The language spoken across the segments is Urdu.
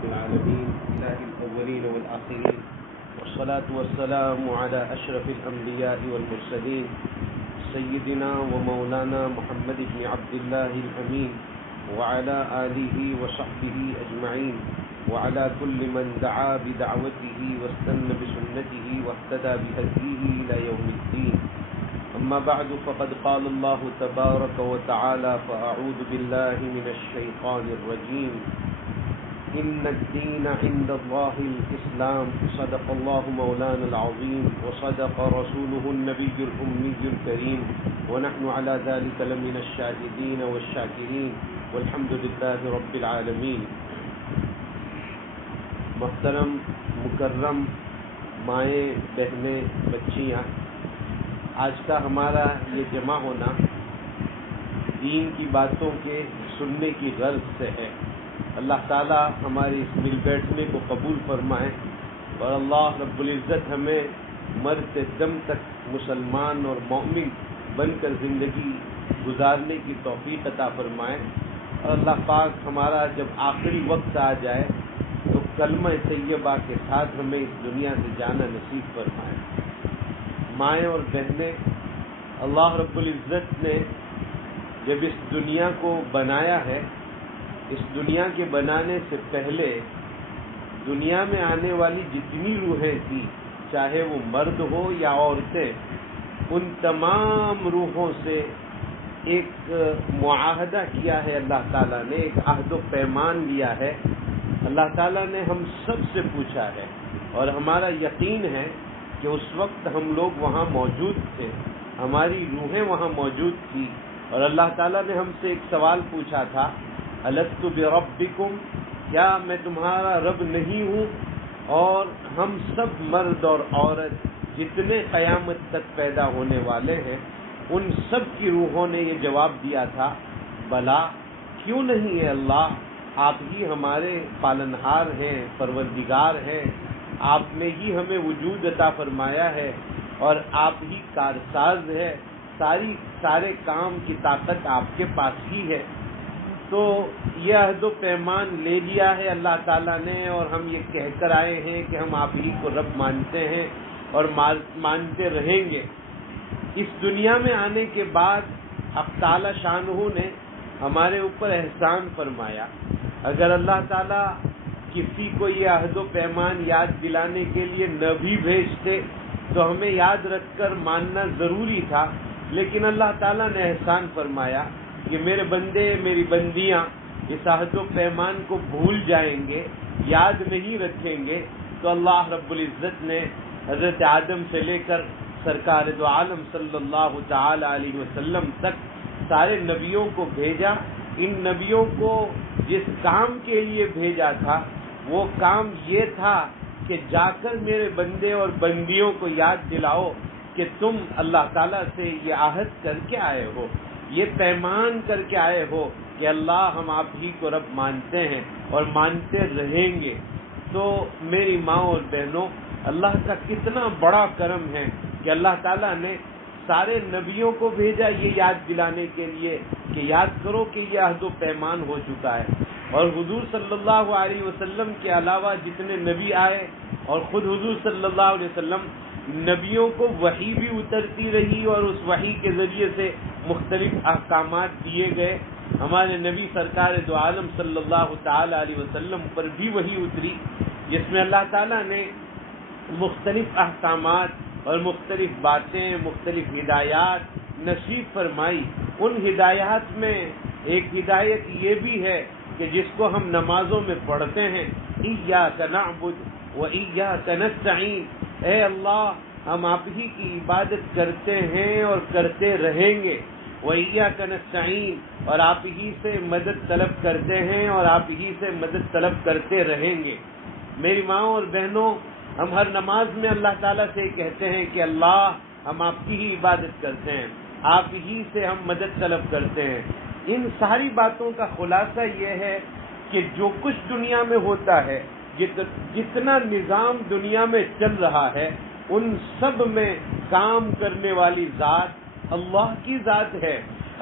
رب العالمين إله الأولين والآخرين والصلاة والسلام على أشرف الأنبياء والمرسلين سيدنا ومولانا محمد بن عبد الله الأمين وعلى آله وصحبه أجمعين وعلى كل من دعا بدعوته واستنى بسنته واهتدى بهديه إلى يوم الدين. أما بعد فقد قال الله تبارك وتعالى فأعوذ بالله من الشيطان الرجيم إن الدين عند الله الإسلام صدق الله مولانا العظيم وصدق رسوله النبي الأمي الكريم ونحن على ذلك لمن الشاهدين والشاكرين والحمد لله رب العالمين. محترم مکرم مائیں بہنیں بچیاں، آج کا ہمارا یہ جمع ہونا دین کی باتوں کے سننے کی غرض سے ہے. اللہ تعالیٰ ہمارے اس مل بیٹھنے کو قبول فرمائے اور اللہ رب العزت ہمیں مرتے دم تک مسلمان اور مومن بن کر زندگی گزارنے کی توفیق عطا فرمائے. اور اللہ پاک ہمارا جب آخری وقت آ جائے تو کلمہ طیبہ کے ساتھ ہمیں اس دنیا سے جانا نصیب فرمائے. مائیں اور بہنیں، اللہ رب العزت نے جب اس دنیا کو بنایا ہے، اس دنیا کے بنانے سے پہلے دنیا میں آنے والی جتنی روحیں تھیں، چاہے وہ مرد ہو یا عورتیں، ان تمام روحوں سے ایک معاہدہ کیا ہے. اللہ تعالیٰ نے ایک عہد و پیمان لیا ہے. اللہ تعالیٰ نے ہم سب سے پوچھا ہے اور ہمارا یقین ہے کہ اس وقت ہم لوگ وہاں موجود تھے، ہماری روحیں وہاں موجود تھیں، اور اللہ تعالیٰ نے ہم سے ایک سوال پوچھا تھا، الست بربکم، کیا میں تمہارا رب نہیں ہوں؟ اور ہم سب مرد اور عورت جتنے قیامت تک پیدا ہونے والے ہیں، ان سب کی روحوں نے یہ جواب دیا تھا، بلا، کیوں نہیں ہے اللہ، آپ ہی ہمارے پالنہار ہیں، پروردگار ہیں، آپ نے ہی ہمیں وجود عطا فرمایا ہے اور آپ ہی کارساز ہے، سارے کام کی طاقت آپ کے پاس ہی ہے. تو یہ عہد و پیمان لے لیا ہے اللہ تعالیٰ نے، اور ہم یہ کہہ کر آئے ہیں کہ ہم آپ ہی کو رب مانتے ہیں اور مانتے رہیں گے. اس دنیا میں آنے کے بعد حق تعالیٰ شانہ نے ہمارے اوپر احسان فرمایا. اگر اللہ تعالیٰ کسی کو یہ عہد و پیمان یاد دلانے کے لیے نہ بھی بھیجتے تو ہمیں یاد رکھ کر ماننا ضروری تھا، لیکن اللہ تعالیٰ نے احسان فرمایا کہ میرے بندے، میری بندیاں اس عہد و پیمان کو بھول جائیں گے، یاد نہیں رکھیں گے. تو اللہ رب العزت نے حضرت آدم سے لے کر سرکار دو عالم صلی اللہ تعالی علیہ وسلم تک سارے نبیوں کو بھیجا. ان نبیوں کو جس کام کے لیے بھیجا تھا وہ کام یہ تھا کہ جا کر میرے بندے اور بندیوں کو یاد دلاؤ کہ تم اللہ تعالیٰ سے یہ عہد کر کے آئے ہو، یہ پیمان کر کے آئے ہو کہ اللہ ہم آپ ہی کو رب مانتے ہیں اور مانتے رہیں گے. تو میری ماں اور بہنوں، اللہ کا کتنا بڑا کرم ہے کہ اللہ تعالیٰ نے سارے نبیوں کو بھیجا یہ یاد دلانے کے لیے کہ یاد کرو کہ یہ عہد و پیمان ہو چکا ہے. اور حضور صلی اللہ علیہ وسلم کے علاوہ جتنے نبی آئے اور خود حضور صلی اللہ علیہ وسلم، نبیوں کو وحی بھی اترتی رہی اور اس وحی کے ذریعے سے مختلف احکامات دیے گئے. ہمارے نبی سرکار دو عالم صلی اللہ تعالی علیہ وسلم پر بھی وحی اتری جس میں اللہ تعالیٰ نے مختلف احکامات اور مختلف باتیں، مختلف ہدایات نصیب فرمائی. ان ہدایات میں ایک ہدایت یہ بھی ہے کہ جس کو ہم نمازوں میں پڑھتے ہیں، ایاک نعبد و ایاک نستعین، اے اللہ ہم آپ ہی کی عبادت کرتے ہیں اور کرتے رہیں گے، وَإِيَّاكَ نَسْتَعِينُ، اور آپ ہی سے مدد طلب کرتے ہیں اور آپ ہی سے مدد طلب کرتے رہیں گے. میری ماں اور بہنوں، ہم ہر نماز میں اللہ تعالیٰ سے کہتے ہیں کہ اللہ ہم آپ کی ہی عبادت کرتے ہیں، آپ ہی سے ہم مدد طلب کرتے ہیں. ان ساری باتوں کا خلاصہ یہ ہے کہ جو کچھ دنیا میں ہوتا ہے، جتنا نظام دنیا میں چل رہا ہے، ان سب میں کام کرنے والی ذات اللہ کی ذات ہے.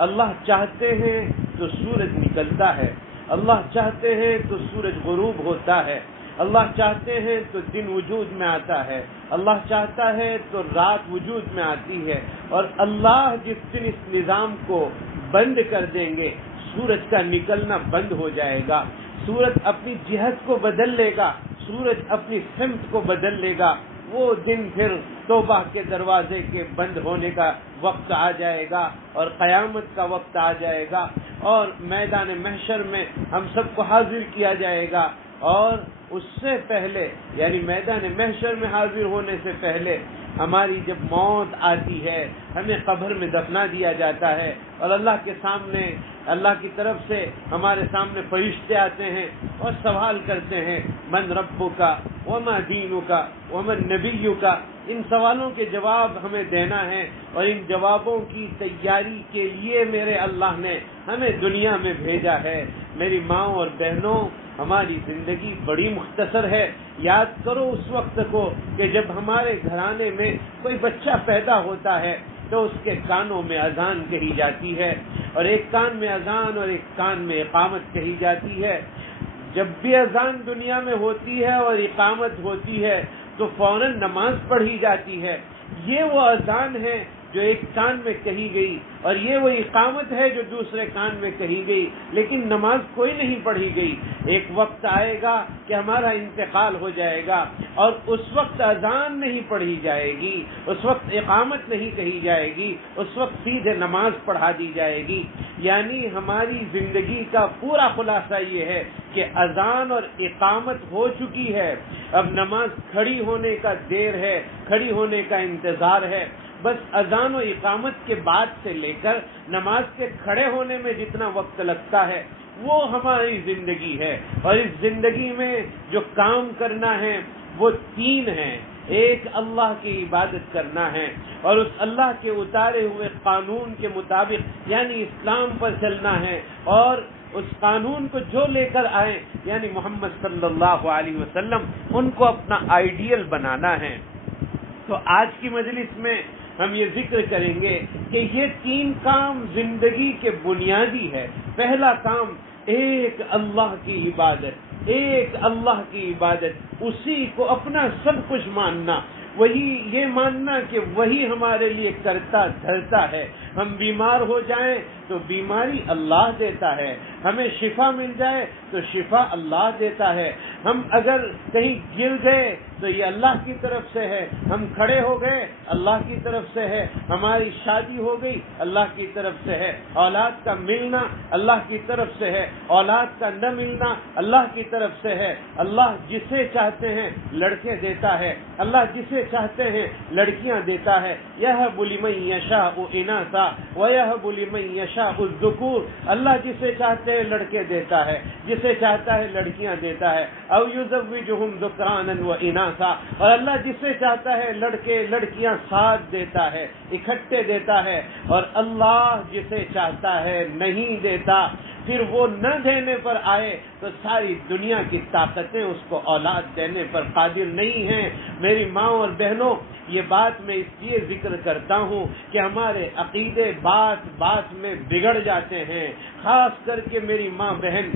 اللہ چاہتے ہیں تو سورج نکلتا ہے، اللہ چاہتے ہیں تو سورج غروب ہوتا ہے، اللہ چاہتے ہیں تو دن وجود میں آتا ہے، اللہ چاہتا ہے تو رات وجود میں آتی ہے، اور اللہ جس دن اس نظام کو بند کر دیں گے سورج کا نکلنا بند ہو جائے گا، سورج اپنی جہت کو بدل لے گا، سورج اپنی سمت کو بدل لے گا، وہ دن پھر توبہ کے دروازے کے بند ہونے کا وقت آ جائے گا اور قیامت کا وقت آ جائے گا، اور میدان محشر میں ہم سب کو حاضر کیا جائے گا، اور اس سے پہلے یعنی میدان محشر میں حاضر ہونے سے پہلے ہماری جب موت آتی ہے ہمیں قبر میں دفنا دیا جاتا ہے، اور اللہ کے سامنے اللہ کی طرف سے ہمارے سامنے فرشتے آتے ہیں اور سوال کرتے ہیں من ربک وما دینک ومن نبیک، ان سوالوں کے جواب ہمیں دینا ہے، اور ان جوابوں کی تیاری کے لیے میرے اللہ نے ہمیں دنیا میں بھیجا ہے۔ میری ماں اور بہنوں، ہماری زندگی بڑی مختصر ہے۔ یاد کرو اس وقت کو کہ جب ہمارے گھرانے میں کوئی بچہ پیدا ہوتا ہے تو اس کے کانوں میں اذان کہی جاتی ہے، اور ایک کان میں اذان اور ایک کان میں اقامت کہی جاتی ہے۔ جب بھی اذان دنیا میں ہوتی ہے اور اقامت ہوتی ہے تو فوراً نماز پڑھی جاتی ہے۔ یہ وہ اذان ہے جو ایک کان میں کہی گئی، اور یہ وہ اقامت ہے جو دوسرے کان میں کہی گئی، لیکن نماز کوئی نہیں پڑھی گئی۔ ایک وقت آئے گا کہ ہمارا انتقال ہو جائے گا، اور اس وقت اذان نہیں پڑھی جائے گی، اس وقت اقامت نہیں کہی جائے گی، اس وقت سیدھے نماز پڑھا دی جائے گی۔ یعنی ہماری زندگی کا پورا خلاصہ یہ ہے کہ اذان اور اقامت ہو چکی ہے، اب نماز کھڑی ہونے کا دیر ہے، کھڑی ہونے کا انتظار ہے۔ بس اذان و اقامت کے بعد سے لے کر نماز کے کھڑے ہونے میں جتنا وقت لگتا ہے وہ ہماری زندگی ہے، اور اس زندگی میں جو کام کرنا ہے وہ تین ہیں۔ ایک اللہ کی عبادت کرنا ہے، اور اس اللہ کے اتارے ہوئے قانون کے مطابق یعنی اسلام پر چلنا ہے، اور اس قانون کو جو لے کر آئے یعنی محمد صلی اللہ علیہ وسلم ان کو اپنا آئیڈیل بنانا ہے۔ تو آج کی مجلس میں ہم یہ ذکر کریں گے کہ یہ تین کام زندگی کے بنیادی ہے۔ پہلا کام ایک اللہ کی عبادت، ایک اللہ کی عبادت، اسی کو اپنا سب کچھ ماننا، وہی یہ ماننا کہ وہی ہمارے لیے کرتا دھرتا ہے۔ ہم بیمار ہو جائیں تو بیماری اللہ دیتا ہے، ہمیں شفا مل جائے تو شفا اللہ دیتا ہے، ہم اگر کہیں گر گئے تو یہ اللہ کی طرف سے ہے، ہم کھڑے ہو گئے اللہ کی طرف سے ہے، ہماری شادی ہو گئی اللہ کی طرف سے ہے، اولاد کا ملنا اللہ کی طرف سے ہے، اولاد کا نہ ملنا اللہ کی طرف سے ہے۔ اللہ جسے چاہتے ہیں لڑکے دیتا ہے، اللہ جسے چاہتے ہیں لڑکیاں دیتا ہے۔ یَهَبُ لِمَن يَشَاءُ إِنَاثًا وَيَهَبُ لِمَن يَشَاءُ الذُّكُورَ، اللہ جسے چاہتے ہیں لڑکے دیتا ہے، جسے چاہتا ہے لڑکیاں دیتا ہے۔ أَوْ يُزَوِّجُهُمْ ذُكْرَانًا وَإِنَاثًا، اور اللہ جسے چاہتا ہے لڑکے لڑکیاں ساتھ دیتا ہے، اکٹھے دیتا ہے، اور اللہ جسے چاہتا ہے نہیں دیتا۔ پھر وہ نہ دینے پر آئے تو ساری دنیا کی طاقتیں اس کو اولاد دینے پر قادر نہیں ہیں۔ میری ماں اور بہنوں، یہ بات میں اس لیے ذکر کرتا ہوں کہ ہمارے عقیدے بات بات میں بگڑ جاتے ہیں، خاص کر کے میری ماں بہن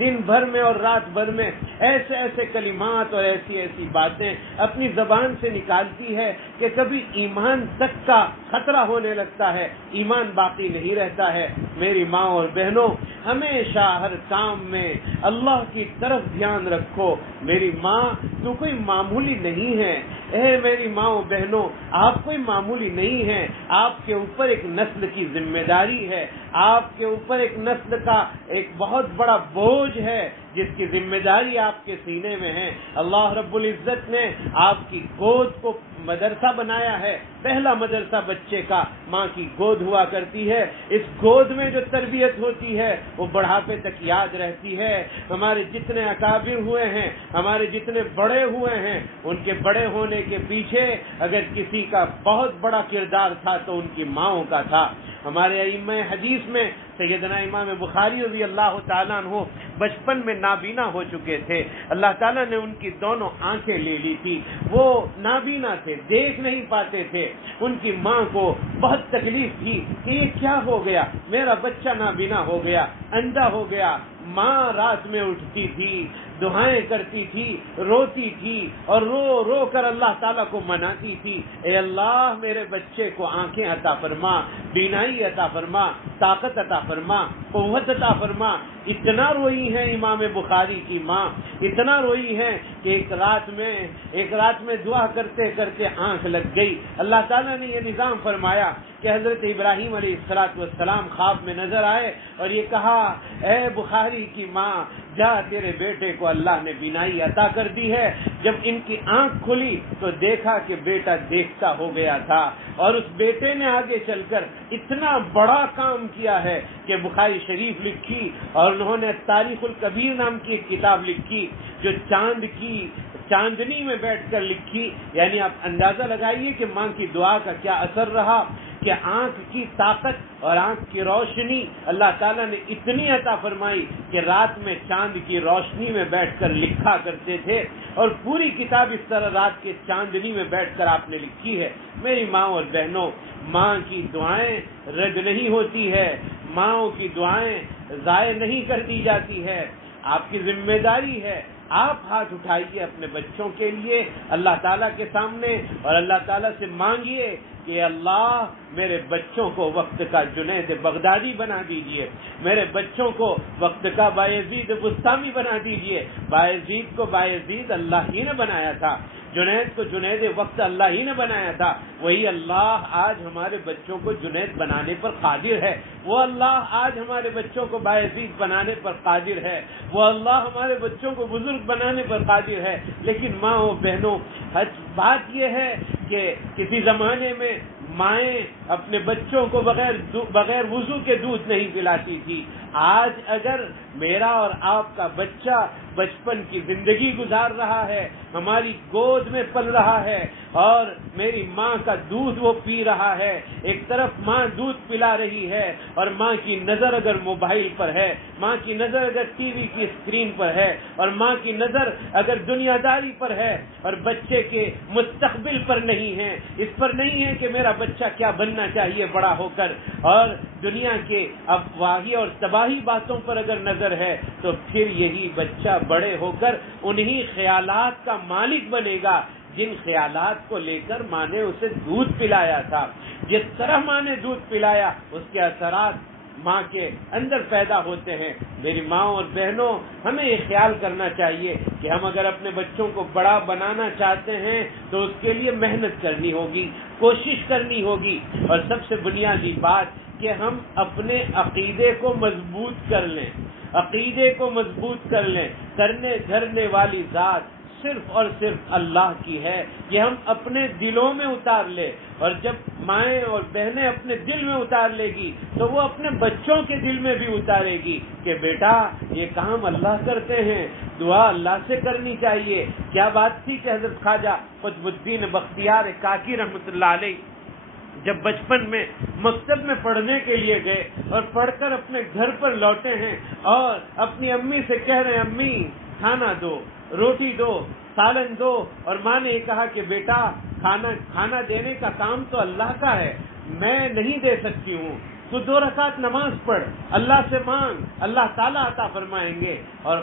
دن بھر میں اور رات بھر میں ایسے ایسے کلمات اور ایسی ایسی باتیں اپنی زبان سے نکالتی ہے کہ کبھی ایمان تک کا خطرہ ہونے لگتا ہے، ایمان باقی نہیں رہتا ہے۔ میری ماں اور بہنوں، ہمیشہ ہر کام میں اللہ کی طرف دھیان رکھو۔ میری ماں، تو کوئی معمولی نہیں ہے۔ اے میری ماں و بہنوں، آپ کوئی معمولی نہیں ہیں، آپ کے اوپر ایک نسل کی ذمہ داری ہے، آپ کے اوپر ایک نسل کا ایک بہت بڑا بوجھ ہے جس کی ذمہ داری آپ کے سینے میں ہے۔ اللہ رب العزت نے آپ کی گود کو مدرسہ بنایا ہے۔ پہلا مدرسہ بچے کا ماں کی گود ہوا کرتی ہے۔ اس گود میں جو تربیت ہوتی ہے وہ بڑھاپے تک یاد رہتی ہے۔ ہمارے جتنے اکابر ہوئے ہیں، ہمارے جتنے بڑے ہوئے ہیں، ان کے بڑے ہونے کے پیچھے اگر کسی کا بہت بڑا کردار تھا تو ان کی ماؤں کا تھا۔ ہمارے ائمہ حدیث میں سیدنا امام بخاری رضی اللہ تعالیٰ عنہ بچپن میں نابینا ہو چکے تھے، اللہ تعالیٰ نے ان کی دونوں آنکھیں لے لی تھی، وہ نابینا تھے، دیکھ نہیں پاتے تھے۔ ان کی ماں کو بہت تکلیف تھی کہ یہ کیا ہو گیا، میرا بچہ نابینا ہو گیا، اندھا ہو گیا۔ ماں رات میں اٹھتی تھی، دعائیں کرتی تھی، روتی تھی اور رو رو کر اللہ تعالیٰ کو مناتی تھی، اے اللہ میرے بچے کو آنکھیں عطا فرما، بینائی عطا فرما، طاقت عطا فرما، قوت عطا فرما۔ اتنا روئی ہے امام بخاری کی ماں، اتنا روئی ہے کہ ایک رات میں دعا کرتے کرتے آنکھ لگ گئی۔ اللہ تعالیٰ نے یہ نظام فرمایا کہ حضرت ابراہیم علیہ السلام خواب میں نظر آئے اور یہ کہا، اے بخاری کی ماں، جا تیرے بیٹے کو اللہ نے بینائی عطا کر دی ہے۔ جب ان کی آنکھ کھلی تو دیکھا کہ بیٹا دیکھتا ہو گیا تھا، اور اس بیٹے نے آگے چل کر اتنا بڑا کام کیا ہے کہ بخاری شریف لکھی، اور انہوں نے تاریخ الکبیر نام کی ایک کتاب لکھی جو چاندنی میں بیٹھ کر لکھی۔ یعنی آپ اندازہ لگائیے کہ ماں کی دعا کا کیا اثر رہا کہ آنکھ کی طاقت اور آنکھ کی روشنی اللہ تعالیٰ نے اتنی عطا فرمائی کہ رات میں چاند کی روشنی میں بیٹھ کر لکھا کرتے تھے، اور پوری کتاب اس طرح رات کے چاندنی میں بیٹھ کر آپ نے لکھی ہے۔ میری ماں اور بہنوں، ماں کی دعائیں رد نہیں ہوتی ہے، ماں کی دعائیں ضائع نہیں کر دی جاتی ہے۔ آپ کی ذمہ داری ہے، آپ ہاتھ اٹھائیے اپنے بچوں کے لیے اللہ تعالیٰ کے سامنے اور اللہ تعالیٰ سے مانگیے کہ اللہ میرے بچوں کو وقت کا جنید بغدادی بنا دیجئے، میرے بچوں کو وقت کا بایزید بستامی بنا دیجئے۔ بایزید کو بایزید اللہ ہی نے بنایا تھا، جنید کو جنید وقت اللہ ہی نے بنایا تھا۔ وہی اللہ آج ہمارے بچوں کو جنید بنانے پر قادر ہے، وہ اللہ آج ہمارے بچوں کو بایزید بنانے پر قادر ہے، وہ اللہ ہمارے بچوں کو بزرگ بنانے پر قادر ہے۔ لیکن ماں و بہنوں، بات یہ ہے کہ کسی زمانے میں مائیں اپنے بچوں کو بغیر وضو کے دودھ نہیں پلاتی تھی۔ آج اگر میرا اور آپ کا بچہ بچپن کی زندگی گزار رہا ہے، ہماری گود میں پل رہا ہے اور میری ماں کا دودھ وہ پی رہا ہے، ایک طرف ماں دودھ پلا رہی ہے اور ماں کی نظر اگر موبائل پر ہے، ماں کی نظر اگر ٹی وی کی اسکرین پر ہے، اور ماں کی نظر اگر دنیا داری پر ہے اور بچے کے مستقبل پر نہیں ہے، اس پر نہیں ہے کہ میرا بچہ کیا بننا چاہیے بڑا ہو کر، اور دنیا کے افواہی اور تباہی باتوں پر اگر نظر ہے، تو پھر یہی بچہ بڑے ہو کر انہی خیالات کا مالک بنے گا جن خیالات کو لے کر ماں نے اسے دودھ پلایا تھا۔ جس طرح ماں نے دودھ پلایا اس کے اثرات ماں کے اندر پیدا ہوتے ہیں۔ میری ماں اور بہنوں، ہمیں یہ خیال کرنا چاہیے کہ ہم اگر اپنے بچوں کو بڑا بنانا چاہتے ہیں تو اس کے لیے محنت کرنی ہوگی، کوشش کرنی ہوگی، اور سب سے بنیادی بات کہ ہم اپنے عقیدے کو مضبوط کر لیں، عقیدے کو مضبوط کر لیں۔ کرنے دھرنے والی ذات صرف اور صرف اللہ کی ہے، یہ ہم اپنے دلوں میں اتار لیں، اور جب مائیں اور بہنیں اپنے دل میں اتار لے گی تو وہ اپنے بچوں کے دل میں بھی اتارے گی کہ بیٹا یہ کام اللہ کرتے ہیں، دعا اللہ سے کرنی چاہیے۔ کیا بات تھی کہ حضرت خواجہ قطب الدین بختیار کاکی رحمۃ اللہ علیہ جب بچپن میں مکتب میں پڑھنے کے لیے گئے اور پڑھ کر اپنے گھر پر لوٹے ہیں اور اپنی امی سے کہہ رہے ہیں، امی کھانا دو، روٹی دو، سالن دو، اور ماں نے یہ کہا کہ بیٹا کھانا دینے کا کام تو اللہ کا ہے، میں نہیں دے سکتی ہوں، تو 2 رکعت نماز پڑھ، اللہ سے مانگ، اللہ تعالیٰ عطا فرمائیں گے۔ اور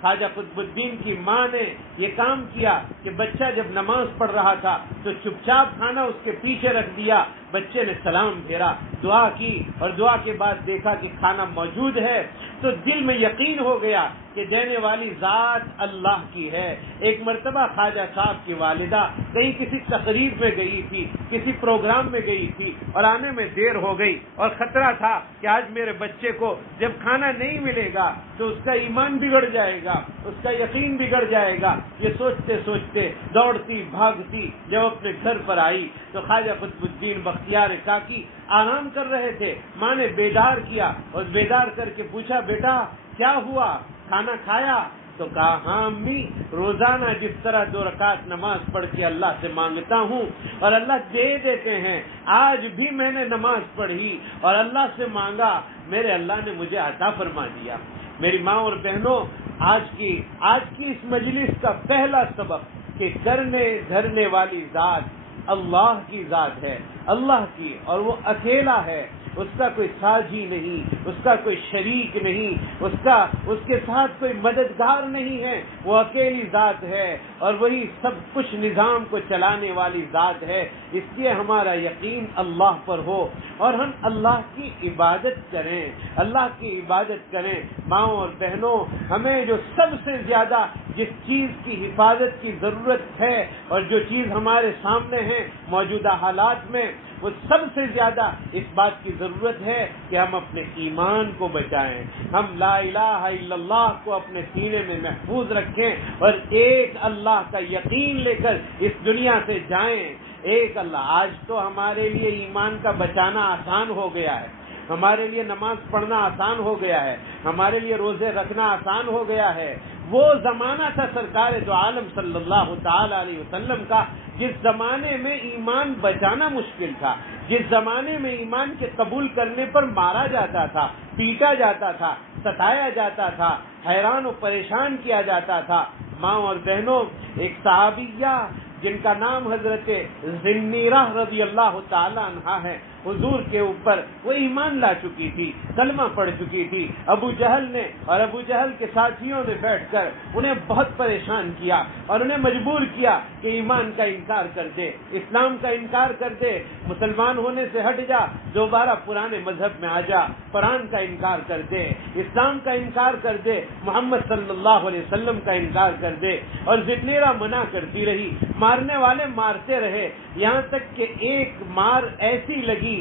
خواجہ قطب الدین کی ماں نے یہ کام کیا کہ بچہ جب نماز پڑھ رہا تھا تو چپ چاپ کھانا اس کے پیچھے رکھ دیا، بچے نے سلام پھیرا، دعا کی، اور دعا کے بعد دیکھا کہ کھانا موجود ہے تو دل میں یقین ہو گیا کہ دینے والی ذات اللہ کی ہے۔ ایک مرتبہ خواجہ صاحب کی والدہ کہیں کسی تقریب میں گئی تھی، کسی پروگرام میں گئی تھی، اور آنے میں دیر ہو گئی، اور خطرہ تھا کہ آج میرے بچے کو جب کھانا نہیں ملے گا تو اس کا ایمان بگڑ جائے گا، اس کا یقین بگڑ جائے گا۔ یہ سوچتے سوچتے دوڑتی بھاگتی جب اپنے گھر پر آئی تو خواجہ قطب الدین بختیار کاکی آرام کر رہے تھے۔ ماں نے بیدار کیا اور بیدار کر کے پوچھا، بیٹا کیا ہوا، کھانا کھایا؟ تو کہا، ہاں امی، روزانہ جس طرح 2 رکعت نماز پڑھ کے اللہ سے مانگتا ہوں اور اللہ دے دیتے ہیں، آج بھی میں نے نماز پڑھی اور اللہ سے مانگا، میرے اللہ نے مجھے عطا فرما دیا۔ میری ماں اور بہنوں، آج کی اس مجلس کا پہلا سبق کہ کرنے دھرنے والی ذات اللہ کی ذات ہے، اللہ کی، اور وہ اکیلا ہے، اس کا کوئی ساجی نہیں، اس کا کوئی شریک نہیں، اس کے ساتھ کوئی مددگار نہیں ہے، وہ اکیلی ذات ہے اور وہی سب کچھ نظام کو چلانے والی ذات ہے۔ اس لیے ہمارا یقین اللہ پر ہو اور ہم اللہ کی عبادت کریں، اللہ کی عبادت کریں۔ ماں اور بہنوں، ہمیں جو سب سے زیادہ جس چیز کی حفاظت کی ضرورت ہے اور جو چیز ہمارے سامنے ہے موجودہ حالات میں، وہ سب سے زیادہ اس بات کی ضرورت ہے کہ ہم اپنے ایمان کو بچائیں، ہم لا الہ الا اللہ کو اپنے سینے میں محفوظ رکھیں اور ایک اللہ کا یقین لے کر اس دنیا سے جائیں۔ ایک اللہ۔ آج تو ہمارے لیے ایمان کا بچانا آسان ہو گیا ہے، ہمارے لیے نماز پڑھنا آسان ہو گیا ہے، ہمارے لیے روزے رکھنا آسان ہو گیا ہے۔ وہ زمانہ تھا سرکار دو عالم صلی اللہ تعالی علیہ وسلم کا، جس زمانے میں ایمان بچانا مشکل تھا، جس زمانے میں ایمان کے قبول کرنے پر مارا جاتا تھا، پیٹا جاتا تھا، ستایا جاتا تھا، حیران و پریشان کیا جاتا تھا۔ ماں اور بہنوں، ایک صحابیہ جن کا نام حضرت ذنیرہ رضی اللہ تعالی عنہا ہے، حضور کے اوپر وہ ایمان لا چکی تھی، کلمہ پڑھ چکی تھی۔ ابو جہل نے اور ابو جہل کے ساتھیوں نے بیٹھ کر انہیں بہت پریشان کیا اور انہیں مجبور کیا کہ ایمان کا انکار کر دے، اسلام کا انکار کر دے، مسلمان ہونے سے ہٹ جا، دوبارہ پرانے مذہب میں آ جا، قرآن کا انکار کر دے، اسلام کا انکار کر دے، محمد صلی اللہ علیہ وسلم کا انکار کر دے۔ اور ذنیرہ منع کرتی رہی، مارنے والے مارتے رہے، یہاں تک کہ ایک مار ایسی لگی،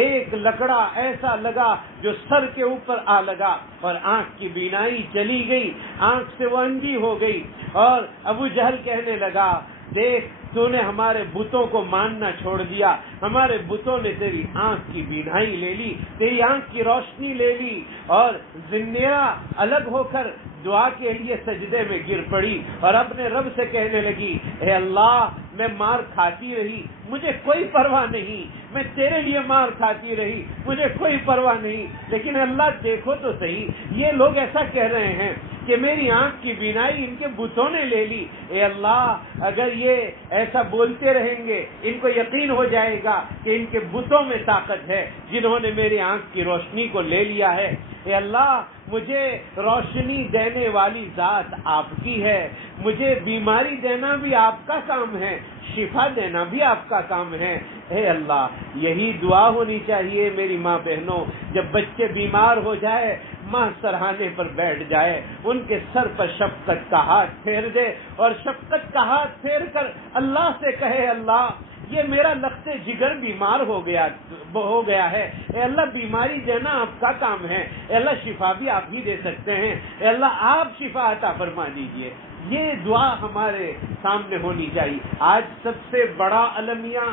ایک لکڑا ایسا لگا جو سر کے اوپر آ لگا اور آنکھ کی بینائی چلی گئی، آنکھ سے وہ اندھی ہو گئی۔ اور ابو جہل کہنے لگا، دیکھ تو نے ہمارے بتوں کو ماننا چھوڑ دیا، ہمارے بتوں نے تیری آنکھ کی بینائی لے لی، تیری آنکھ کی روشنی لے لی۔ اور ذنیرہ الگ ہو کر دعا کے لیے سجدے میں گر پڑی اور اپنے رب سے کہنے لگی، اے اللہ، میں مار کھاتی رہی، مجھے کوئی پرواہ نہیں، میں تیرے لیے مار کھاتی رہی، مجھے کوئی پرواہ نہیں، لیکن اللہ دیکھو تو صحیح، یہ لوگ ایسا کہہ رہے ہیں کہ میری آنکھ کی بینائی ان کے بتوں نے لے لی۔ اے اللہ، اگر یہ ایسا بولتے رہیں گے، ان کو یقین ہو جائے گا کہ ان کے بتوں میں طاقت ہے جنہوں نے میری آنکھ کی روشنی کو لے لیا ہے۔ اے اللہ، مجھے روشنی دینے والی ذات آپ کی ہے، مجھے بیماری دینا بھی آپ کا کام ہے، شفا دینا بھی آپ کا کام ہے۔ اے اللہ، یہی دعا ہونی چاہیے میری ماں بہنوں۔ جب بچے بیمار ہو جائے، ماں سرہانے پر بیٹھ جائے، ان کے سر پر شفقت کا ہاتھ پھیر دے اور شفقت کا ہاتھ پھیر کر اللہ سے کہے، اللہ، یہ میرا لخت جگر بیمار ہو گیا ہے، اے اللہ، بیماری دینا آپ کا کام ہے، اے اللہ، شفا بھی آپ ہی دے سکتے ہیں، اے اللہ، آپ شفا عطا فرما دیجئے۔ یہ دعا ہمارے سامنے ہونی چاہیے۔ آج سب سے بڑا المیہ،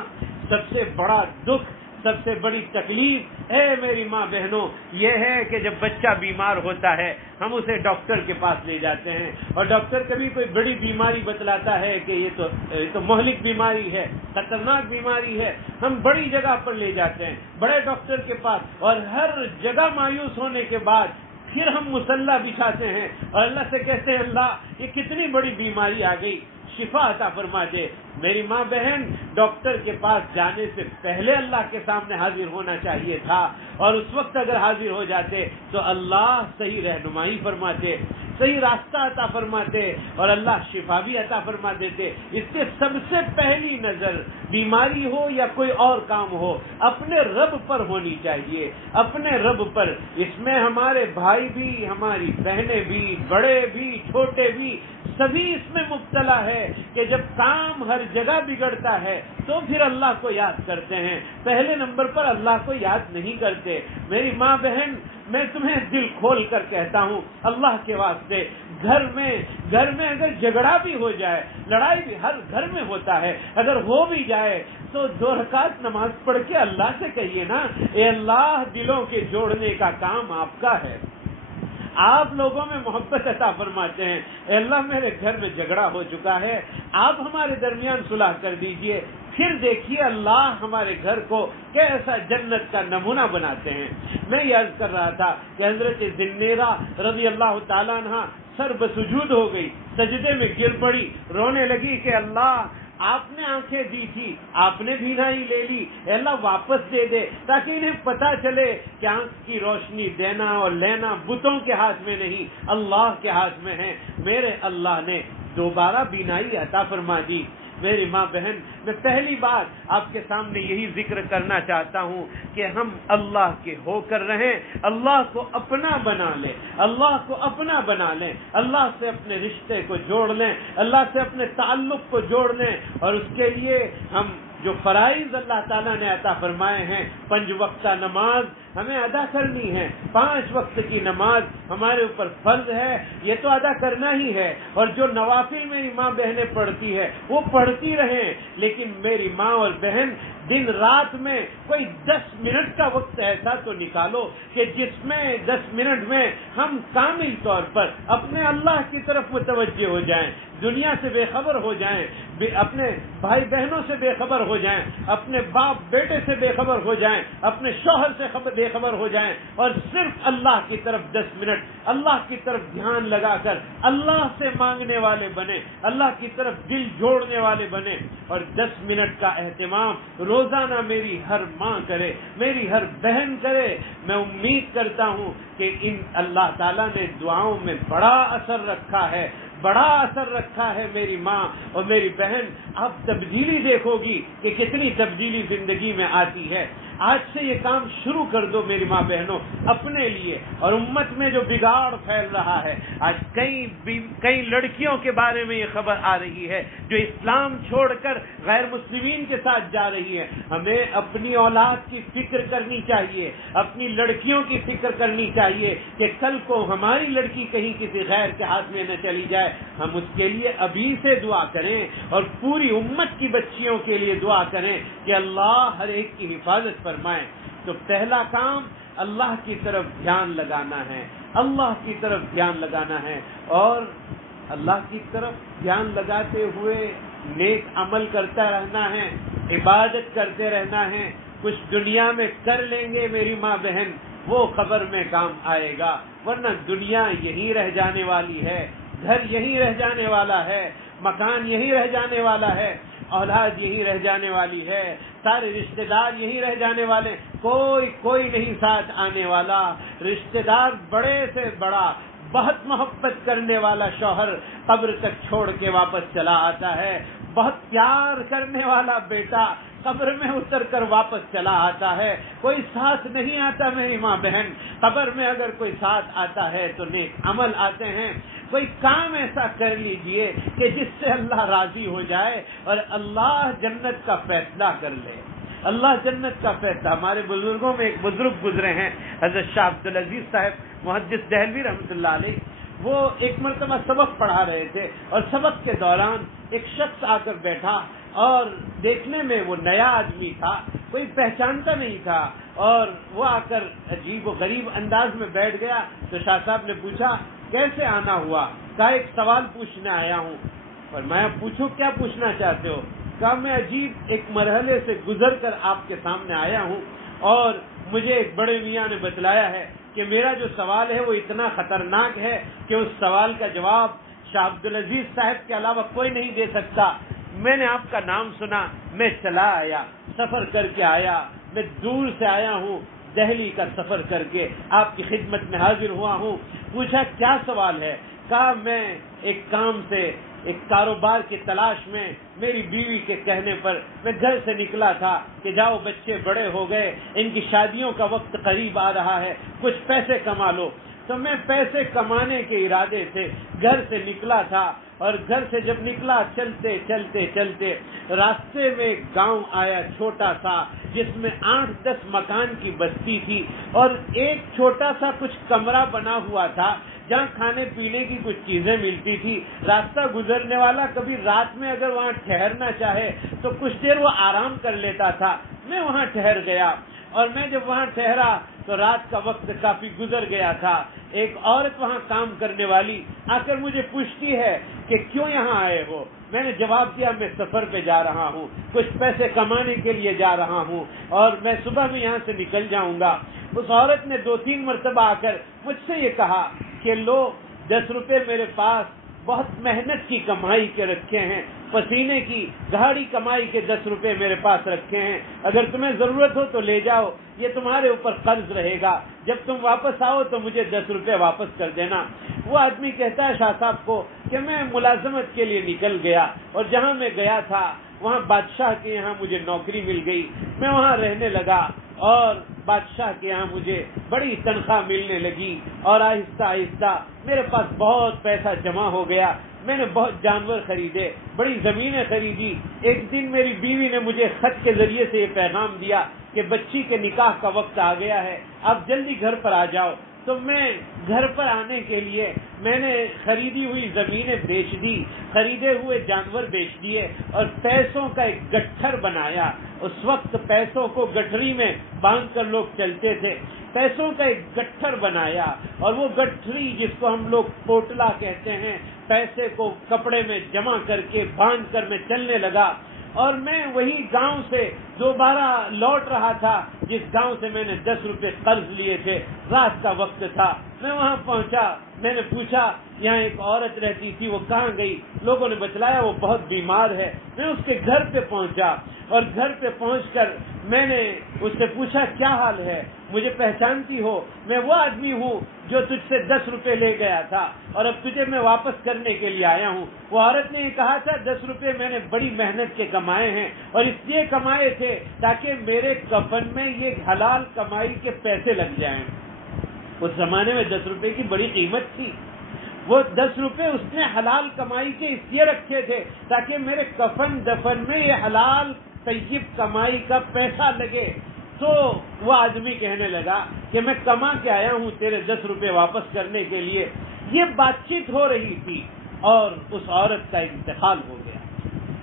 سب سے بڑا دکھ، سب سے بڑی تکلیف ہے میری ماں بہنوں، یہ ہے کہ جب بچہ بیمار ہوتا ہے ہم اسے ڈاکٹر کے پاس لے جاتے ہیں اور ڈاکٹر کبھی کوئی بڑی بیماری بتلاتا ہے کہ یہ تو مہلک بیماری ہے، خطرناک بیماری ہے، ہم بڑی جگہ پر لے جاتے ہیں، بڑے ڈاکٹر کے پاس، اور ہر جگہ مایوس ہونے کے بعد پھر ہم مصلی بچھاتے ہیں اور اللہ سے کہتے ہیں، اللہ، یہ کتنی بڑی بیماری آ گئی، شفا عطا فرما دے۔ میری ماں بہن، ڈاکٹر کے پاس جانے سے پہلے اللہ کے سامنے حاضر ہونا چاہیے تھا، اور اس وقت اگر حاضر ہو جاتے تو اللہ صحیح رہنمائی فرماتے، صحیح راستہ عطا فرماتے اور اللہ شفا بھی عطا فرما دیتے۔ اس سے سب سے پہلی نظر بیماری ہو یا کوئی اور کام ہو اپنے رب پر ہونی چاہیے، اپنے رب پر۔ اس میں ہمارے بھائی بھی، ہماری بہنیں بھی، بڑے بھی، چھوٹے بھی، سبھی اس میں مبتلا ہے کہ جب کام ہر جگہ بگڑتا ہے تو پھر اللہ کو یاد کرتے ہیں، پہلے نمبر پر اللہ کو یاد نہیں کرتے۔ میری ماں بہن، میں تمہیں دل کھول کر کہتا ہوں، اللہ کے واسطے، گھر میں اگر جھگڑا بھی ہو جائے، لڑائی بھی ہر گھر میں ہوتا ہے، اگر ہو بھی جائے تو 2 رکعت نماز پڑھ کے اللہ سے کہیے نا، اے اللہ، دلوں کے جوڑنے کا کام آپ کا ہے، آپ لوگوں میں محبت عطا فرماتے ہیں، اے اللہ، میرے گھر میں جھگڑا ہو چکا ہے، آپ ہمارے درمیان صلح کر دیجئے، پھر دیکھیے اللہ ہمارے گھر کو کیسا جنت کا نمونہ بناتے ہیں۔ میں یہ عرض کر رہا تھا کہ حضرت ذنیرہ رضی اللہ تعالیٰ عنہ سر بسجود ہو گئی، سجدے میں گر پڑی، رونے لگی کہ اللہ آپ نے آنکھیں دی تھی، آپ نے بینائی لے لی، اے اللہ واپس دے دے، تاکہ انہیں پتا چلے کہ آنکھ کی روشنی دینا اور لینا بتوں کے ہاتھ میں نہیں، اللہ کے ہاتھ میں ہے۔ میرے اللہ نے دوبارہ بینائی عطا فرما دی۔ میری ماں بہن، میں پہلی بار آپ کے سامنے یہی ذکر کرنا چاہتا ہوں کہ ہم اللہ کے ہو کر رہیں، اللہ کو اپنا بنا لیں، اللہ کو اپنا بنا لیں، اللہ سے اپنے رشتے کو جوڑ لیں، اللہ سے اپنے تعلق کو جوڑ لیں، اور اس کے لیے ہم جو فرائض اللہ تعالیٰ نے عطا فرمائے ہیں، 5 وقتہ نماز ہمیں ادا کرنی ہے، 5 وقت کی نماز ہمارے اوپر فرض ہے، یہ تو ادا کرنا ہی ہے، اور جو نوافل میری ماں بہنیں پڑھتی ہے وہ پڑھتی رہیں، لیکن میری ماں اور بہن دن رات میں کوئی 10 منٹ کا وقت ایسا تو نکالو کہ جس میں 10 منٹ میں ہم کامل طور پر اپنے اللہ کی طرف متوجہ ہو جائیں، دنیا سے بے خبر ہو جائیں، اپنے بھائی بہنوں سے بے خبر ہو جائیں، اپنے باپ بیٹے سے بے خبر ہو جائیں، اپنے شوہر سے بے خبر ہو جائیں، اور صرف اللہ کی طرف 10 منٹ اللہ کی طرف دھیان لگا کر اللہ سے مانگنے والے بنے، اللہ کی طرف دل جوڑنے والے بنے، اور 10 منٹ کا اہتمام روزانہ میری ہر ماں کرے، میری ہر بہن کرے۔ میں امید کرتا ہوں کہ ان اللہ تعالیٰ نے دعاؤں میں بڑا اثر رکھا ہے، بڑا اثر رکھا ہے میری ماں اور میری بہن۔ آپ تبدیلی دیکھو گی کہ کتنی تبدیلی زندگی میں آتی ہے۔ آج سے یہ کام شروع کر دو میری ماں بہنوں اپنے لیے، اور امت میں جو بگاڑ پھیل رہا ہے، آج کئی لڑکیوں کے بارے میں یہ خبر آ رہی ہے جو اسلام چھوڑ کر غیر مسلمین کے ساتھ جا رہی ہے۔ ہمیں اپنی اولاد کی فکر کرنی چاہیے، اپنی لڑکیوں کی فکر کرنی چاہیے کہ کل کو ہماری لڑکی کہیں کسی غیر کے ہاتھ میں نہ چلی جائے۔ ہم اس کے لیے ابھی سے دعا کریں، اور پوری امت کی بچیوں کے لیے دعا کریں کہ اللہ ہر ایک کی حفاظت فرمائے۔ تو پہلا کام اللہ کی طرف دھیان لگانا ہے، اللہ کی طرف دھیان لگانا ہے، اور اللہ کی طرف دھیان لگاتے ہوئے نیک عمل کرتا رہنا ہے، عبادت کرتے رہنا ہے۔ کچھ دنیا میں کر لیں گے میری ماں بہن، وہ قبر میں کام آئے گا، ورنہ دنیا یہی رہ جانے والی ہے، گھر یہی رہ جانے والا ہے، مکان یہی رہ جانے والا ہے، اولاد یہی رہ جانے والی ہے، سارے رشتہ دار یہی رہ جانے والے، کوئی نہیں ساتھ آنے والا۔ رشتہ دار بڑے سے بڑا، بہت محبت کرنے والا شوہر قبر تک چھوڑ کے واپس چلا آتا ہے، بہت پیار کرنے والا بیٹا قبر میں اتر کر واپس چلا آتا ہے۔ کوئی ساتھ نہیں آتا میری ماں بہن، قبر میں اگر کوئی ساتھ آتا ہے تو نیک عمل آتے ہیں۔ کوئی کام ایسا کر لیجئے کہ جس سے اللہ راضی ہو جائے اور اللہ جنت کا فیصلہ کر لے، اللہ جنت کا فیصلہ۔ ہمارے بزرگوں میں ایک بزرگ گزرے ہیں، حضرت شاہ عبدالعزیز صاحب محدث دہلوی رحمۃ اللہ علیہ۔ وہ ایک مرتبہ سبق پڑھا رہے تھے، اور سبق کے دوران ایک شخص آ کر بیٹھا، اور دیکھنے میں وہ نیا آدمی تھا، کوئی پہچانتا نہیں تھا، اور وہ آ کر عجیب و غریب انداز میں بیٹھ گیا۔ تو شاہ صاحب نے پوچھا کیسے آنا ہوا؟ کہا ایک سوال پوچھنے آیا ہوں۔ اور میں پوچھو کیا پوچھنا چاہتے ہو؟ کہا میں عجیب ایک مرحلے سے گزر کر آپ کے سامنے آیا ہوں، اور مجھے ایک بڑے میاں نے بتلایا ہے کہ میرا جو سوال ہے وہ اتنا خطرناک ہے کہ اس سوال کا جواب شاہ عبدالعزیز صاحب کے علاوہ کوئی نہیں دے سکتا۔ میں نے آپ کا نام سنا، میں چلا آیا، سفر کر کے آیا، میں دور سے آیا ہوں، دہلی کا سفر کر کے آپ کی خدمت میں حاضر ہوا ہوں۔ پوچھا کیا سوال ہے؟ کہا میں ایک کام سے، ایک کاروبار کی تلاش میں، میری بیوی کے کہنے پر میں گھر سے نکلا تھا کہ جاؤ بچے بڑے ہو گئے، ان کی شادیوں کا وقت قریب آ رہا ہے، کچھ پیسے کما لو۔ تو میں پیسے کمانے کے ارادے سے گھر سے نکلا تھا، اور گھر سے جب نکلا چلتے چلتے چلتے راستے میں ایک گاؤں آیا چھوٹا سا، جس میں 8-10 مکان کی بستی تھی، اور ایک چھوٹا سا کچھ کمرہ بنا ہوا تھا جہاں کھانے پینے کی کچھ چیزیں ملتی تھی۔ راستہ گزرنے والا کبھی رات میں اگر وہاں ٹھہرنا چاہے تو کچھ دیر وہ آرام کر لیتا تھا۔ میں وہاں ٹھہر گیا، اور میں جب وہاں ٹھہرا تو رات کا وقت کافی گزر گیا تھا. ایک عورت وہاں کام کرنے والی آ کر مجھے پوچھتی ہے کہ کیوں یہاں آئے ہو؟ میں نے جواب دیا میں سفر پہ جا رہا ہوں, کچھ پیسے کمانے کے لیے جا رہا ہوں اور میں صبح میں یہاں سے نکل جاؤں گا. اس عورت نے 2-3 مرتبہ آ کر مجھ سے یہ کہا کہ لو 10 روپے میرے پاس بہت محنت کی کمائی کے رکھے ہیں, پسینے کی گاڑی کمائی کے 10 روپے میرے پاس رکھے ہیں, اگر تمہیں ضرورت ہو تو لے جاؤ, یہ تمہارے اوپر قرض رہے گا, جب تم واپس آؤ تو مجھے 10 روپے واپس کر دینا. وہ آدمی کہتا ہے شاہ صاحب کو کہ میں ملازمت کے لیے نکل گیا اور جہاں میں گیا تھا وہاں بادشاہ کے یہاں مجھے نوکری مل گئی, میں وہاں رہنے لگا اور بادشاہ کے یہاں مجھے بڑی تنخواہ ملنے لگی اور آہستہ آہستہ میرے پاس بہت پیسہ جمع ہو گیا, میں نے بہت جانور خریدے, بڑی زمینیں خریدی. ایک دن میری بیوی نے مجھے خط کے ذریعے سے یہ پیغام دیا کہ بچی کے نکاح کا وقت آ گیا ہے, آپ جلدی گھر پر آ جاؤ. تو میں گھر پر آنے کے لیے میں نے خریدی ہوئی زمینیں بیچ دی, خریدے ہوئے جانور بیچ دیے اور پیسوں کا ایک گٹھر بنایا. اس وقت پیسوں کو گٹھری میں باندھ کر لوگ چلتے تھے, پیسوں کا ایک گٹھر بنایا اور وہ گٹھری جس کو ہم لوگ پوٹلا کہتے ہیں, پیسے کو کپڑے میں جمع کر کے باندھ کر میں چلنے لگا. اور میں وہی گاؤں سے دوبارہ لوٹ رہا تھا جس گاؤں سے میں نے 10 روپے قرض لیے تھے. رات کا وقت تھا, میں وہاں پہنچا, میں نے پوچھا یہاں ایک عورت رہتی تھی وہ کہاں گئی؟ لوگوں نے بتلایا وہ بہت بیمار ہے. میں اس کے گھر پہ پہنچا اور گھر پہ پہنچ کر میں نے اس سے پوچھا کیا حال ہے, مجھے پہچانتی ہو؟ میں وہ آدمی ہوں جو تجھ سے 10 روپے لے گیا تھا اور اب تجھے میں واپس کرنے کے لیے آیا ہوں. وہ عورت نے یہ کہا تھا 10 روپے میں نے بڑی محنت کے کمائے ہیں اور اس لیے کمائے تھے تاکہ میرے کفن میں یہ حلال کمائی کے پیسے لگ جائیں. اس زمانے میں 10 روپے کی بڑی قیمت تھی. وہ 10 روپے اس نے حلال کمائی کے اس لیے رکھے تھے تاکہ میرے کفن دفن میں یہ حلال طیب کمائی کا پیسہ لگے. تو وہ آدمی کہنے لگا کہ میں کما کے آیا ہوں تیرے 10 روپے واپس کرنے کے لیے. یہ بات چیت ہو رہی تھی اور اس عورت کا انتقال ہو گیا.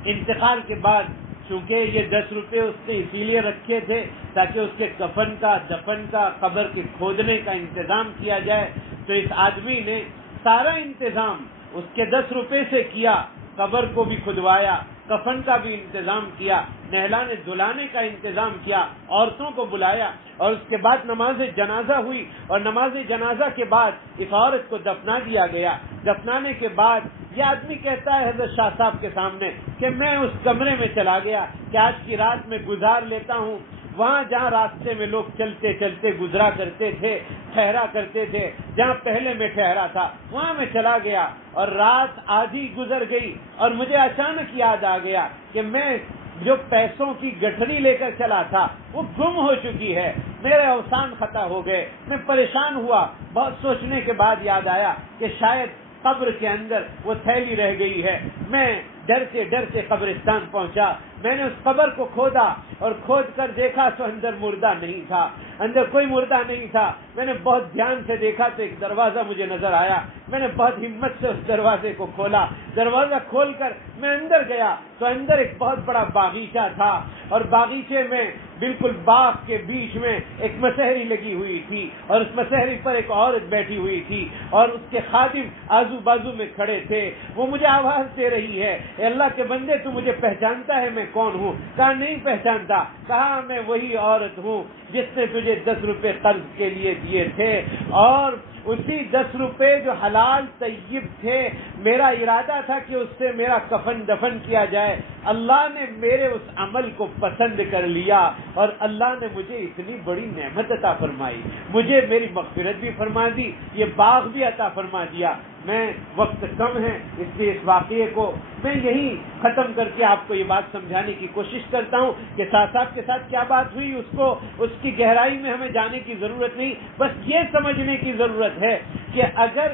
انتقال کے بعد چونکہ یہ 10 روپے اس نے اسی لیے رکھے تھے تاکہ اس کے کفن کا, دفن کا, قبر کے کھودنے کا انتظام کیا جائے, تو اس آدمی نے سارا انتظام اس کے 10 روپے سے کیا. قبر کو بھی کھدوایا, کفن کا بھی انتظام کیا, نہلانے دھلانے کا انتظام کیا, عورتوں کو بلایا اور اس کے بعد نماز جنازہ ہوئی اور نماز جنازہ کے بعد اس عورت کو دفنا دیا گیا. دفنانے کے بعد یہ آدمی کہتا ہے حضرت شاہ صاحب کے سامنے کہ میں اس کمرے میں چلا گیا کہ آج کی رات میں گزار لیتا ہوں, وہاں جہاں راستے میں لوگ چلتے چلتے گزرا کرتے تھے, ٹھہرا کرتے تھے, جہاں پہلے میں ٹھہرا تھا وہاں میں چلا گیا اور رات آدھی گزر گئی اور مجھے اچانک یاد آ گیا کہ میں جو پیسوں کی گٹھری لے کر چلا تھا وہ گم ہو چکی ہے, میرے اوسان خطا ہو گئے. میں پریشان ہوا, بہت سوچنے کے بعد یاد آیا کہ شاید قبر کے اندر وہ تھیلی رہ گئی ہے. میں ڈرتے قبرستان پہنچا, میں نے اس قبر کو کھودا اور کھود کر دیکھا تو اندر مردہ نہیں تھا, اندر کوئی مردہ نہیں تھا. میں نے بہت دھیان سے دیکھا تو ایک دروازہ مجھے نظر آیا. میں نے بہت ہمت سے اس دروازے کو کھولا, دروازہ کھول کر میں اندر گیا تو اندر ایک بہت بڑا باغیچہ تھا اور باغیچے میں بالکل باغ کے بیچ میں ایک مسحری لگی ہوئی تھی اور اس مسحری پر ایک عورت بیٹھی ہوئی تھی اور اس کے خادم آزو بازو میں کھڑے تھے. وہ مجھے آواز دے رہی ہے, اے اللہ کے بندے تو مجھے پہچانتا ہے میں کون ہوں؟ کہا نہیں پہچانتا. کہا میں وہی عورت ہوں جس نے تجھے 10 روپے قرض کے لیے دیے تھے اور اسی 10 روپے جو حلال طیب تھے میرا ارادہ تھا کہ اس سے میرا کفن دفن کیا جائے. اللہ نے میرے اس عمل کو پسند کر لیا اور اللہ نے مجھے اتنی بڑی نعمت عطا فرمائی, مجھے میری مغفرت بھی فرما دی, یہ باغ بھی عطا فرما دیا. میں وقت کم ہے اس لیے اس واقعے کو میں یہی ختم کر کے آپ کو یہ بات سمجھانے کی کوشش کرتا ہوں کہ صاحب کے ساتھ کیا بات ہوئی اس کی گہرائی میں ہمیں جانے کی ضرورت نہیں, بس یہ سمجھنے کی ضرورت ہے کہ اگر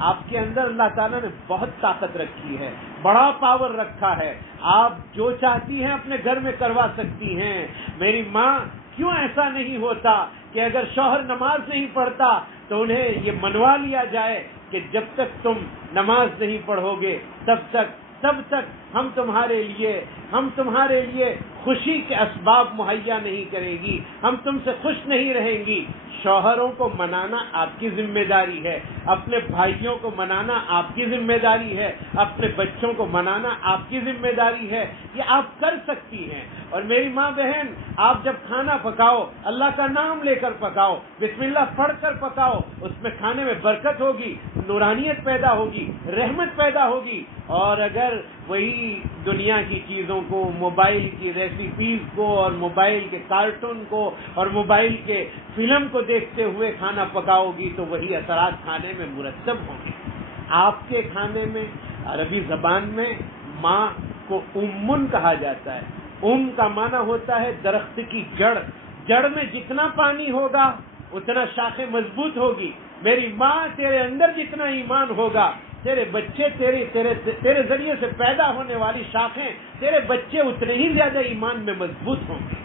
آپ کے اندر اللہ تعالیٰ نے بہت طاقت رکھی ہے، بڑا پاور رکھا ہے، آپ جو چاہتی ہیں اپنے گھر میں کروا سکتی ہیں۔ میری ماں، کیوں ایسا نہیں ہوتا کہ اگر شوہر نماز نہیں پڑھتا تو انہیں یہ منوا لیا جائے کہ جب تک تم نماز نہیں پڑھو گے تب تک ہم تمہارے لیے خوشی کے اسباب مہیا نہیں کریں گی، ہم تم سے خوش نہیں رہیں گی۔ شوہروں کو منانا آپ کی ذمہ داری ہے، اپنے بھائیوں کو منانا آپ کی ذمہ داری ہے، اپنے بچوں کو منانا آپ کی ذمہ داری ہے، یہ آپ کر سکتی ہیں۔ اور میری ماں بہن، آپ جب کھانا پکاؤ اللہ کا نام لے کر پکاؤ، بسم اللہ پڑھ کر پکاؤ، اس میں کھانے میں برکت ہوگی، نورانیت پیدا ہوگی، رحمت پیدا ہوگی۔ اور اگر وہی دنیا کی چیزوں کو، موبائل کی ریسیپیز کو اور موبائل کے کارٹون کو اور موبائل کے فلم کو دیکھتے ہوئے کھانا پکاؤ گی تو وہی اثرات کھانے میں مرتب ہوں گے۔ آپ کے کھانے میں عربی زبان میں ماں کو امن کہا جاتا ہے۔ ام کا معنی ہوتا ہے درخت کی جڑ، جڑ میں جتنا پانی ہوگا اتنا شاخیں مضبوط ہوگی۔ میری ماں، تیرے اندر جتنا ایمان ہوگا، تیرے بچے تیرے ذریعے سے پیدا ہونے والی شاخیں، تیرے بچے اتنے ہی زیادہ ایمان میں مضبوط ہوں گے۔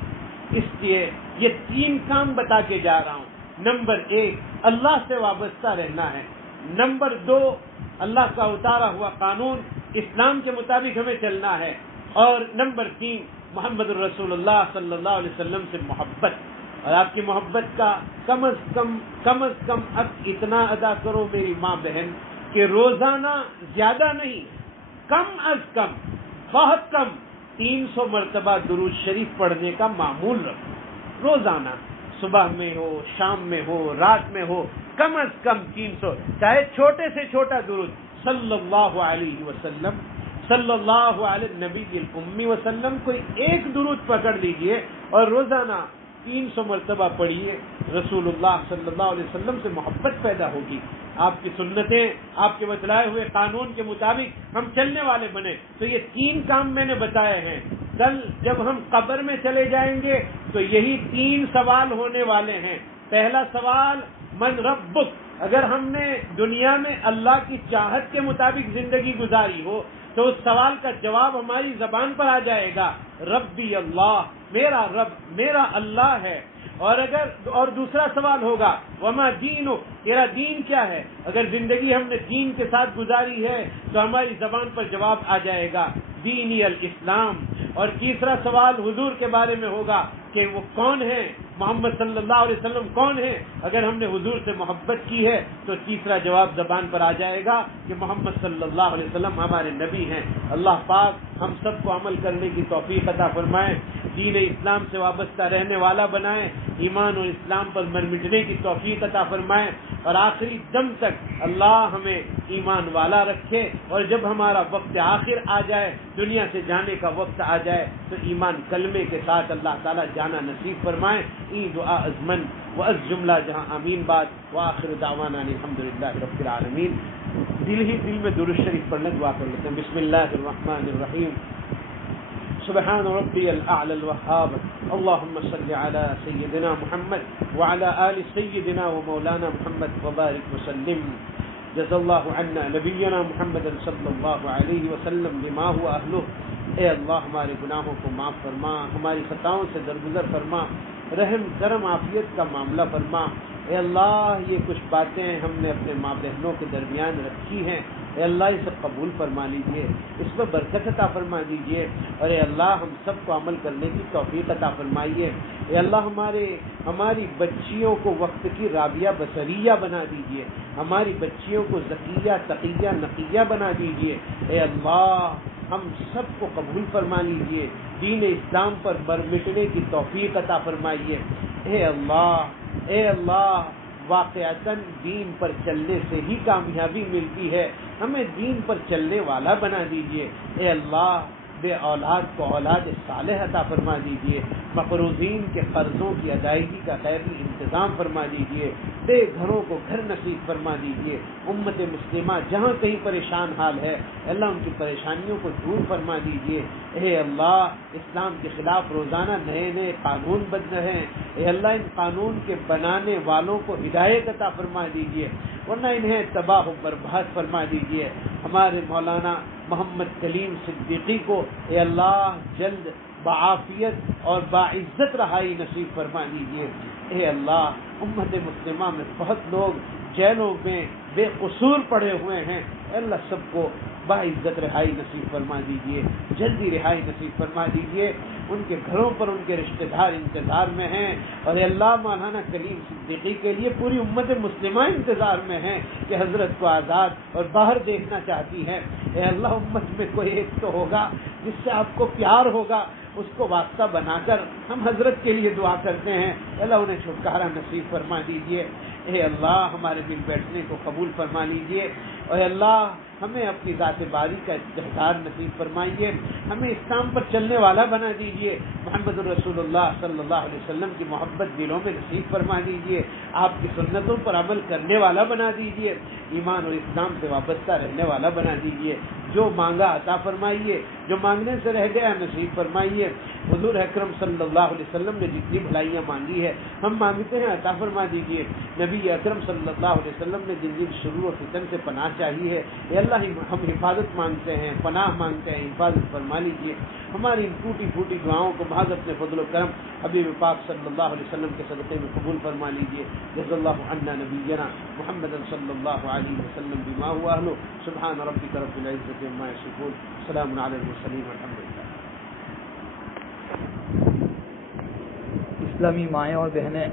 اس لیے یہ 3 کام بتا کے جا رہا ہوں۔ نمبر 1 اللہ سے وابستہ رہنا ہے، نمبر 2 اللہ کا اتارا ہوا قانون اسلام کے مطابق ہمیں چلنا ہے، اور نمبر 3 محمد الرسول اللہ صلی اللہ علیہ وسلم سے محبت۔ اور آپ کی محبت کا کم از کم اب اتنا ادا کرو میری ماں بہن کہ روزانہ، زیادہ نہیں، کم از کم، بہت کم 300 مرتبہ درود شریف پڑھنے کا معمول رکھو۔ روزانہ، صبح میں ہو، شام میں ہو، رات میں ہو، کم از کم 300، چاہے چھوٹے سے چھوٹا درود، صلی اللہ علیہ وسلم، صلی اللہ علیہ نبی الامی وسلم، کوئی ایک درود پکڑ لیجئے اور روزانہ 300 مرتبہ پڑھیے۔ رسول اللہ صلی اللہ علیہ وسلم سے محبت پیدا ہوگی، آپ کی سنتیں، آپ کے بتلائے ہوئے قانون کے مطابق ہم چلنے والے بنے۔ تو یہ 3 کام میں نے بتائے ہیں۔ کل جب ہم قبر میں چلے جائیں گے تو یہی 3 سوال ہونے والے ہیں۔ پہلا سوال، من ربک؟ اگر ہم نے دنیا میں اللہ کی چاہت کے مطابق زندگی گزاری ہو تو اس سوال کا جواب ہماری زبان پر آ جائے گا، ربی اللہ، میرا رب، میرا اللہ ہے۔ اور دوسرا سوال ہوگا، وما دینک؟ تیرا دین کیا ہے؟ اگر زندگی ہم نے دین کے ساتھ گزاری ہے تو ہماری زبان پر جواب آ جائے گا، دینی الاسلام۔ اور تیسرا سوال حضور کے بارے میں ہوگا کہ وہ کون ہے، محمد صلی اللہ علیہ وسلم کون ہے؟ اگر ہم نے حضور سے محبت کی ہے تو تیسرا جواب زبان پر آ جائے گا کہ محمد صلی اللہ علیہ وسلم ہمارے نبی ہیں۔ اللہ پاک ہم سب کو عمل کرنے کی توفیق عطا فرمائے، دین اسلام سے وابستہ رہنے والا بنائے، ایمان و اسلام پر مر مٹنے کی توفیق عطا فرمائے، اور آخری دم تک اللہ ہمیں ایمان والا رکھے، اور جب ہمارا وقت آخر آ جائے، دنیا سے جانے کا وقت آ جائے تو ایمان کلمے کے ساتھ اللہ تعالیٰ جانا نصیب فرمائے۔ این دعا ازمن و از جملہ جہاں آمین بات، وآخر دعوانا الحمدللہ رب العالمین۔ دل میں درود شریف پڑھنے دعا کر لیتے ہیں۔ بسم اللہ الرحمن الرحیم، سبحان ربی الاعلی الوہاب، اللہم صل علی سیدنا محمد وعلی آل سیدنا و مولانا محمد وبارک وسلم۔ جزا اللہ عنا نبینا محمد صلی اللہ علیہ وسلم بما هو اہلہ۔ اے اللہ ہمارے گناہوں کو معاف فرما، ہماری خطاؤں سے درگزر فرما، رحم کرم عافیت کا معاملہ فرما۔ اے اللہ یہ کچھ باتیں ہم نے اپنے ماں بہنوں کے درمیان رکھی ہیں، اے اللہ اسے قبول فرما لیجئے، اس میں برکت عطا فرما دیجئے، اور اے اللہ ہم سب کو عمل کرنے کی توفیق عطا فرمائیے۔ اے اللہ ہماری بچیوں کو وقت کی رابعہ بصریہ بنا دیجئے، ہماری بچیوں کو ذکیہ تقیہ نقیہ بنا دیجئے۔ اے اللہ ہم سب کو قبول فرما لیجئے، دین اسلام پر مر مٹنے کی توفیق عطا فرمائیے۔ اے اللہ واقعتاً دین پر چلنے سے ہی کامیابی ملتی ہے، ہمیں دین پر چلنے والا بنا دیجئے۔ اے اللہ بے اولاد کو اولاد صالح عطا فرما دیجیے، مقروضین کے قرضوں کی ادائیگی کا خیری انتظام فرما دیجیے، بے گھروں کو گھر نصیب فرما دیجیے، امت مسلمہ جہاں کہیں پریشان حال ہے اللہ ان کی پریشانیوں کو دور فرما دیجیے۔ اے اللہ اسلام کے خلاف روزانہ نئے نئے قانون بن رہے ہیں، اے اللہ ان قانون کے بنانے والوں کو ہدایت عطا فرما دیجیے ورنہ انہیں تباہ و برباد فرما دیجیے۔ ہمارے مولانا محمد کلیم صدیقی کو اے اللہ جلد بعافیت اور باعزت رہائی نصیب فرما دیجیے۔ اے اللہ امت مسلمہ میں بہت لوگ جیلوں میں بے قصور پڑے ہوئے ہیں، اے اللہ سب کو باعزت رہائی نصیب فرما دیجیے، جلدی رہائی نصیب فرما دیجیے۔ ان کے گھروں پر ان کے رشتہ دار انتظار میں ہیں اور اے اللہ مولانا کلیم صدیقی کے لیے پوری امت مسلمہ انتظار میں ہیں کہ حضرت کو آزاد اور باہر دیکھنا چاہتی ہے۔ اے اللہ امت میں کوئی ایک تو ہوگا جس سے آپ کو پیار ہوگا، اس کو واسطہ بنا کر ہم حضرت کے لیے دعا کرتے ہیں، اللہ انہیں چھٹکارا نصیب فرما دیجیے۔ اے اللہ ہمارے مل بیٹھنے کو قبول فرما لیجیے اور اللہ ہمیں اپنی ذات باری کا استحضار نصیب فرمائیے، ہمیں اسلام پر چلنے والا بنا دیجیے، محمد الرسول اللہ صلی اللہ علیہ وسلم کی محبت دلوں میں نصیب فرما دیجیے، آپ کی سنتوں پر عمل کرنے والا بنا دیجیے، ایمان اور اسلام سے وابستہ رہنے والا بنا دیجیے۔ جو مانگا عطا فرمائیے، جو مانگنے سے رہ گیا نصیب فرمائیے۔ حضور اکرم صلی اللہ علیہ وسلم نے جتنی بھلائیاں مانگی ہے ہم مانگتے ہیں عطا فرما دیجیے۔ نبی اکرم صلی اللہ علیہ وسلم نے جن جن شرور و فتن سے پناہ چاہی ہے اے اللہ ہم حفاظت مانگتے ہیں، پناہ مانگتے ہیں، حفاظت فرما لیجیے۔ ہماری ان ٹوٹی پھوٹی دعاؤں کو محض اپنے فضل و کرم حبیب پاک صلی اللہ علیہ وسلم کے صدقے میں قبول فرما لیجیے۔ جزا اللہ عنا نبینا محمد صلی اللہ علیہ وسلم بما هو اہلہ، سبحان ربک رب العزۃ عما یصفون، سلام علی المرسلین والحمد للہ۔ اسلامی مائیں اور بہنیں